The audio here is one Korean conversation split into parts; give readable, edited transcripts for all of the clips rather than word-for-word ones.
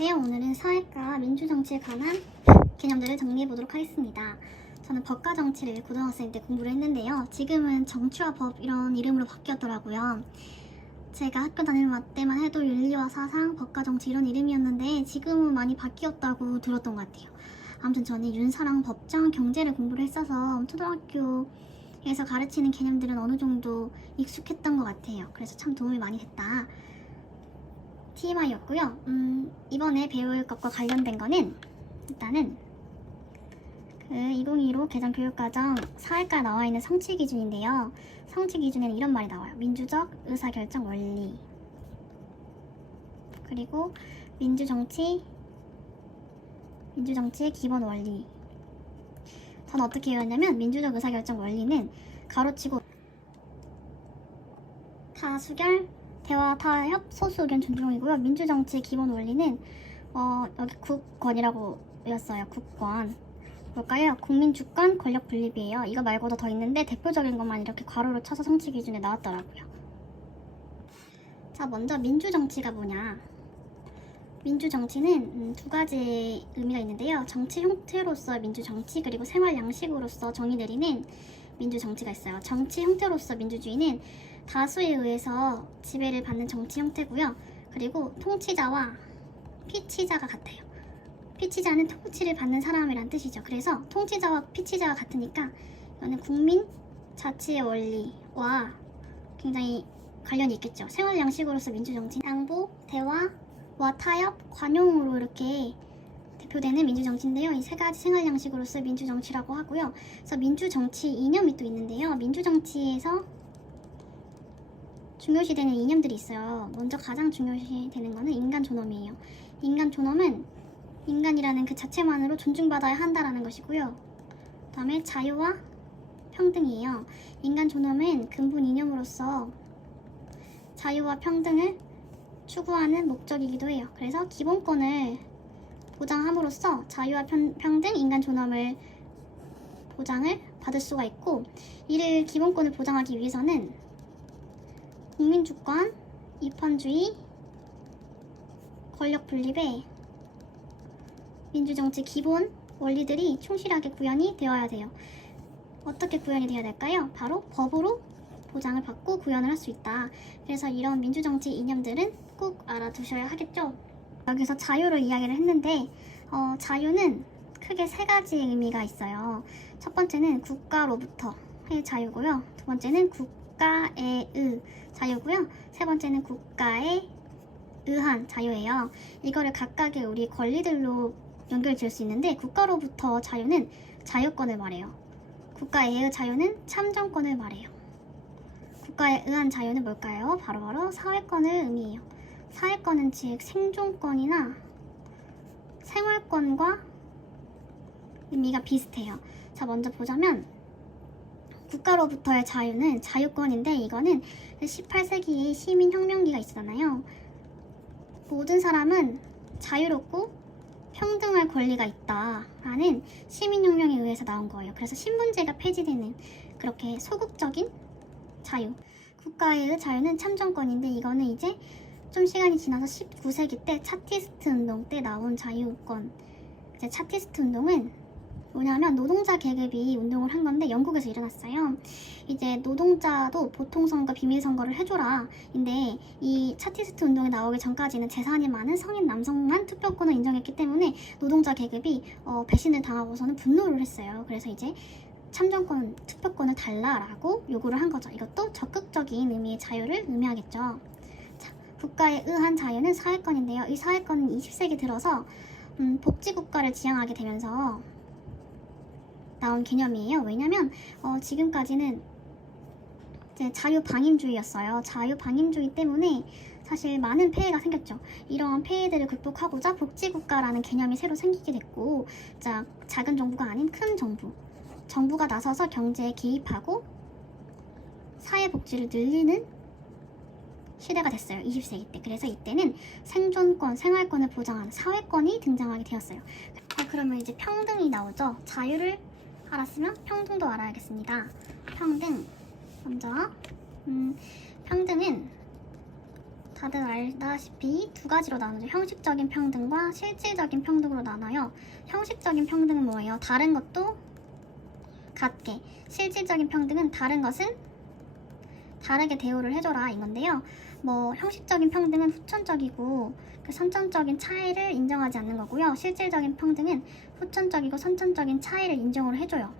안녕하세요. 오늘은 사회과 민주정치에 관한 개념들을 정리해 보도록 하겠습니다. 저는 법과 정치를 고등학생 때 공부를 했는데요. 지금은 정치와 법 이런 이름으로 바뀌었더라고요. 제가 학교 다닐 때만 해도 윤리와 사상, 법과 정치 이런 이름이었는데 지금은 많이 바뀌었다고 들었던 것 같아요. 아무튼 저는 윤사랑, 법정, 경제를 공부를 했어서 초등학교에서 가르치는 개념들은 어느 정도 익숙했던 것 같아요. 그래서 참 도움이 많이 됐다. TMI였고요. 이번에 배울 것과 관련된 거는 일단은 2015 개정 교육과정 사회과에 나와 있는 성취 기준인데요. 성취 기준에는 이런 말이 나와요. 민주적 의사결정 원리, 그리고 민주정치의 기본 원리. 저는 어떻게 외웠냐면 민주적 의사결정 원리는 가로치고 다수결, 대화, 타협, 소수 의견 존중이고요. 민주정치의 기본 원리는 여기 국권이라고 외웠어요. 국권. 뭘까요? 국민 주권, 권력 분립이에요. 이거 말고도 더 있는데 대표적인 것만 이렇게 괄호로 쳐서 성취 기준에 나왔더라고요. 자, 먼저 민주정치가 뭐냐? 민주정치는 두 가지 의미가 있는데요. 정치 형태로서 민주정치, 그리고 생활 양식으로서 정의 내리는 민주정치가 있어요. 정치 형태로서 민주주의는 다수에 의해서 지배를 받는 정치 형태고요. 그리고 통치자와 피치자가 같아요. 피치자는 통치를 받는 사람이란 뜻이죠. 그래서 통치자와 피치자가 같으니까 이거는 국민 자치의 원리와 굉장히 관련이 있겠죠. 생활 양식으로서 민주정치, 양보, 대화와 타협, 관용으로 이렇게 대표되는 민주정치인데요. 이 세 가지 생활 양식으로서 민주정치라고 하고요. 그래서 민주정치 이념이 또 있는데요. 민주정치에서 중요시되는 이념들이 있어요. 먼저 가장 중요시되는 거는 인간 존엄이에요. 인간 존엄은 인간이라는 그 자체만으로 존중받아야 한다라는 것이고요. 그 다음에 자유와 평등이에요. 인간 존엄은 근본 이념으로서 자유와 평등을 추구하는 목적이기도 해요. 그래서 기본권을 보장함으로써 자유와 평등, 인간 존엄을 보장을 받을 수가 있고, 이를 기본권을 보장하기 위해서는 국민주권, 이펀주의, 권력 분립의 민주정치 기본 원리들이 충실하게 구현이 되어야 돼요. 어떻게 구현이 되어야 될까요? 바로 법으로 보장을 받고 구현을 할 수 있다. 그래서 이런 민주정치 이념들은 꼭 알아두셔야 하겠죠. 여기서 자유를 이야기를 했는데 자유는 크게 세 가지 의미가 있어요. 첫 번째는 국가로부터의 자유고요. 두 번째는 국가의 자유고요. 세 번째는 국가에 의한 자유예요. 이거를 각각의 우리 권리들로 연결 지을 수 있는데, 국가로부터 자유는 자유권을 말해요. 국가에 의한 자유는 참정권을 말해요. 국가에 의한 자유는 뭘까요? 바로 사회권을 의미해요. 사회권은 즉 생존권이나 생활권과 의미가 비슷해요. 자, 먼저 보자면 국가로부터의 자유는 자유권인데, 이거는 18세기에 시민혁명기가 있잖아요. 모든 사람은 자유롭고 평등할 권리가 있다라는 시민혁명에 의해서 나온 거예요. 그래서 신분제가 폐지되는 그렇게 소극적인 자유. 국가의 자유는 참정권인데, 이거는 이제 좀 시간이 지나서 19세기 때 차티스트 운동 때 나온 자유권. 이제 차티스트 운동은 뭐냐면 노동자 계급이 운동을 한 건데 영국에서 일어났어요. 이제 노동자도 보통선거, 비밀선거를 해줘라. 근데 이 차티스트 운동이 나오기 전까지는 재산이 많은 성인 남성만 투표권을 인정했기 때문에 노동자 계급이 배신을 당하고서는 분노를 했어요. 그래서 이제 참정권, 투표권을 달라라고 요구를 한 거죠. 이것도 적극적인 의미의 자유를 의미하겠죠. 자, 국가에 의한 자유는 사회권인데요. 이 사회권은 20세기 들어서 복지국가를 지향하게 되면서 나온 개념이에요. 왜냐면 지금까지는 이제 자유방임주의였어요. 자유방임주의 때문에 사실 많은 폐해가 생겼죠. 이러한 폐해들을 극복하고자 복지국가라는 개념이 새로 생기게 됐고, 자, 작은 정부가 아닌 큰 정부가 나서서 경제에 개입하고 사회복지를 늘리는 시대가 됐어요. 20세기 때. 그래서 이때는 생존권, 생활권을 보장하는 사회권이 등장하게 되었어요. 자, 그러면 이제 평등이 나오죠. 자유를 알았으면 평등도 알아야겠습니다. 평등. 먼저 평등은 다들 알다시피 두 가지로 나누죠. 형식적인 평등과 실질적인 평등으로 나눠요. 형식적인 평등은 뭐예요? 다른 것도 같게. 실질적인 평등은 다른 것은 다르게 대우를 해줘라 이건데요. 뭐 형식적인 평등은 후천적이고 그 선천적인 차이를 인정하지 않는 거고요. 실질적인 평등은 후천적이고 선천적인 차이를 인정을 해줘요.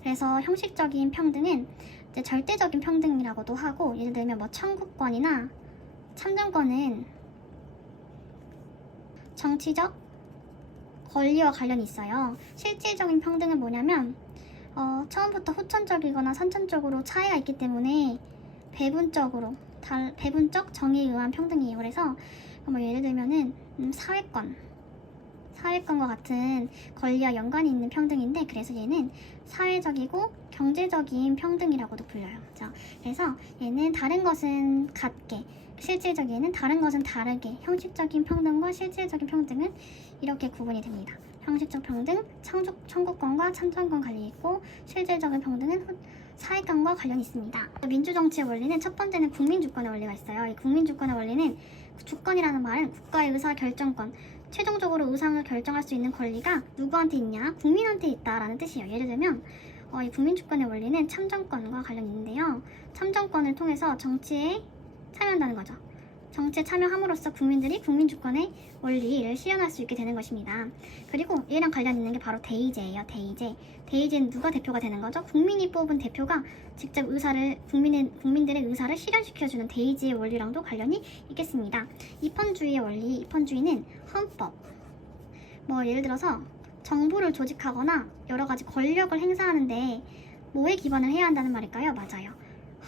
그래서 형식적인 평등은 이제 절대적인 평등이라고도 하고, 예를 들면 뭐 청구권이나 참정권은 정치적 권리와 관련이 있어요. 실질적인 평등은 뭐냐면 처음부터 후천적이거나 선천적으로 차이가 있기 때문에 배분적 정의에 의한 평등이에요. 그래서 뭐 예를 들면은 사회권과 같은 권리와 연관이 있는 평등인데, 그래서 얘는 사회적이고 경제적인 평등이라고도 불려요. 그렇죠? 그래서 얘는 다른 것은 같게, 실질적에는 다른 것은 다르게, 형식적인 평등과 실질적인 평등은 이렇게 구분이 됩니다. 형식적 평등, 청구권과 참정권 관련이 있고, 실질적인 평등은 사회권과 관련이 있습니다. 민주정치의 원리는 첫 번째는 국민주권의 원리가 있어요. 이 국민주권의 원리는, 주권이라는 말은 국가의 의사결정권, 최종적으로 의상을 결정할 수 있는 권리가 누구한테 있냐? 국민한테 있다라는 뜻이에요. 예를 들면 이 국민주권의 원리는 참정권과 관련이 있는데요. 참정권을 통해서 정치에 참여한다는 거죠. 정치에 참여함으로써 국민들이 국민주권의 원리를 실현할 수 있게 되는 것입니다. 그리고 얘랑 관련 있는 게 바로 대의제예요. 대의제는 누가 대표가 되는 거죠? 국민이 뽑은 대표가 직접 국민들의 의사를 실현시켜주는 대의제의 원리랑도 관련이 있겠습니다. 입헌주의의 원리, 입헌주의는 헌법, 뭐 예를 들어서 정부를 조직하거나 여러 가지 권력을 행사하는데 뭐에 기반을 해야 한다는 말일까요? 맞아요.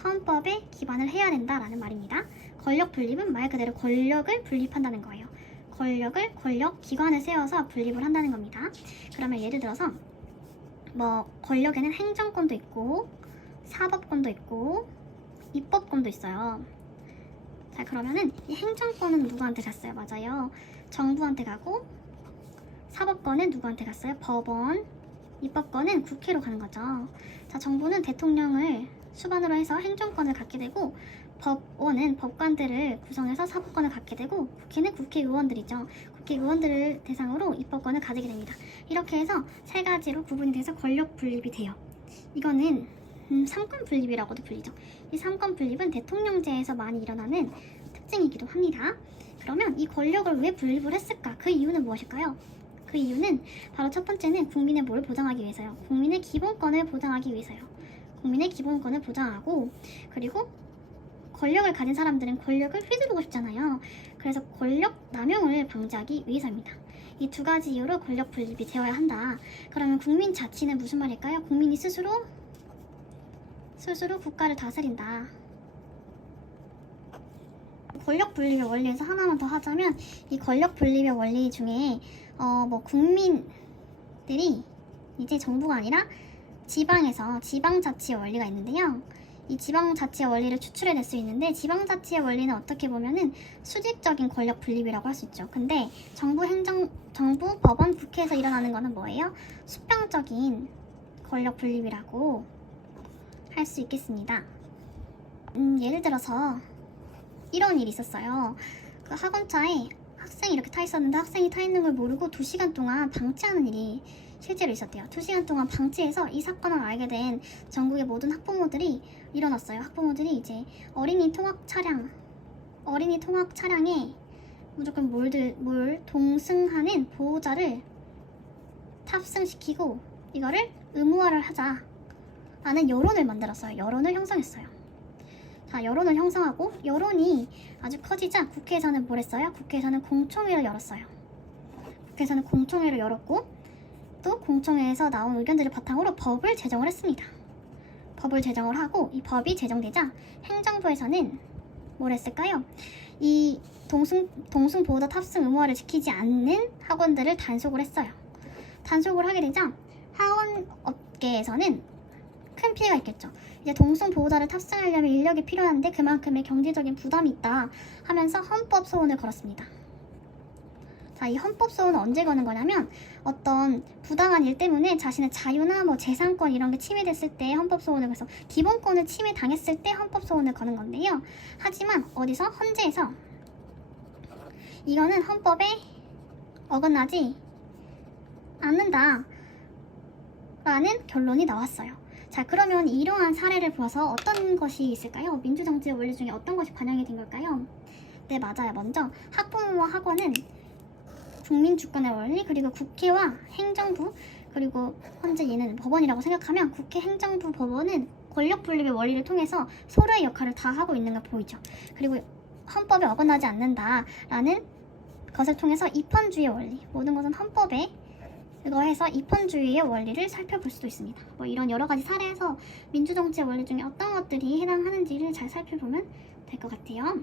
헌법에 기반을 해야 된다라는 말입니다. 권력 분립은 말 그대로 권력을 분립한다는 거예요. 권력 기관을 세워서 분립을 한다는 겁니다. 그러면 예를 들어서 뭐 권력에는 행정권도 있고 사법권도 있고 입법권도 있어요. 자, 그러면은 이 행정권은 누구한테 갔어요? 맞아요. 정부한테 가고, 사법권은 누구한테 갔어요? 법원. 입법권은 국회로 가는 거죠. 자, 정부는 대통령을 수반으로 해서 행정권을 갖게 되고, 법원은 법관들을 구성해서 사법권을 갖게 되고, 국회는 국회의원들이죠. 국회의원들을 대상으로 입법권을 가지게 됩니다. 이렇게 해서 세 가지로 구분이 돼서 권력 분립이 돼요. 이거는 삼권 분립이라고도 불리죠. 이 삼권 분립은 대통령제에서 많이 일어나는 특징이기도 합니다. 그러면 이 권력을 왜 분립을 했을까? 그 이유는 무엇일까요? 그 이유는 바로 첫 번째는 국민의 뭘 보장하기 위해서요. 국민의 기본권을 보장하기 위해서요. 국민의 기본권을 보장하고, 그리고 권력을 가진 사람들은 권력을 휘두르고 싶잖아요. 그래서 권력 남용을 방지하기 위해서입니다. 이 두 가지 이유로 권력 분립이 되어야 한다. 그러면 국민 자치는 무슨 말일까요? 국민이 스스로 국가를 다스린다. 권력 분립의 원리에서 하나만 더 하자면, 이 권력 분립의 원리 중에 뭐 국민들이 이제 정부가 아니라 지방에서 지방자치의 원리가 있는데요. 이 지방자치의 원리를 추출해낼 수 있는데, 지방자치의 원리는 어떻게 보면은 수직적인 권력 분립이라고 할 수 있죠. 근데 정부, 법원, 국회에서 일어나는 거는 뭐예요? 수평적인 권력 분립이라고 할 수 있겠습니다. 예를 들어서 이런 일이 있었어요. 그 학원차에 학생이 이렇게 타 있었는데, 학생이 타 있는 걸 모르고 2시간 동안 방치하는 일이 실제로 있었대요. 2시간 동안 방치해서 이 사건을 알게 된 전국의 모든 학부모들이 일어났어요. 학부모들이 이제 어린이 통학 차량에 무조건 몰 동승하는 보호자를 탑승시키고 이거를 의무화를 하자 라는 여론을 만들었어요. 여론을 형성했어요. 자, 여론을 형성하고 여론이 아주 커지자 국회에서는 뭘 했어요? 국회에서는 공청회를 열었어요. 국회에서는 공청회를 열었고, 또 공청회에서 나온 의견들을 바탕으로 법을 제정을 했습니다. 법을 제정을 하고, 이 법이 제정되자 행정부에서는 뭘 했을까요? 이 동승보호자 탑승 의무화를 지키지 않는 학원들을 단속을 했어요. 단속을 하게 되자 학원 업계에서는 큰 피해가 있겠죠. 이제 동승보호자를 탑승하려면 인력이 필요한데 그만큼의 경제적인 부담이 있다 하면서 헌법 소원을 걸었습니다. 자, 이 헌법 소원은 언제 거는 거냐면, 어떤 부당한 일 때문에 자신의 자유나 뭐 재산권 이런 게 침해됐을 때 헌법 소원을 걸어서, 기본권을 침해당했을 때 헌법 소원을 거는 건데요. 하지만 어디서? 헌재에서 이거는 헌법에 어긋나지 않는다 라는 결론이 나왔어요. 자, 그러면 이러한 사례를 보아서 어떤 것이 있을까요? 민주정치의 원리 중에 어떤 것이 반영이 된 걸까요? 네, 맞아요. 먼저 학부모와 학원은 국민주권의 원리, 그리고 국회와 행정부, 그리고 현재 얘는 법원이라고 생각하면 국회, 행정부, 법원은 권력 분립의 원리를 통해서 서로의 역할을 다 하고 있는 걸 보이죠. 그리고 헌법에 어긋나지 않는다라는 것을 통해서 입헌주의 원리, 모든 것은 헌법에 의거해서 입헌주의의 원리를 살펴볼 수도 있습니다. 뭐 이런 여러 가지 사례에서 민주정치의 원리 중에 어떤 것들이 해당하는지를 잘 살펴보면 될 것 같아요.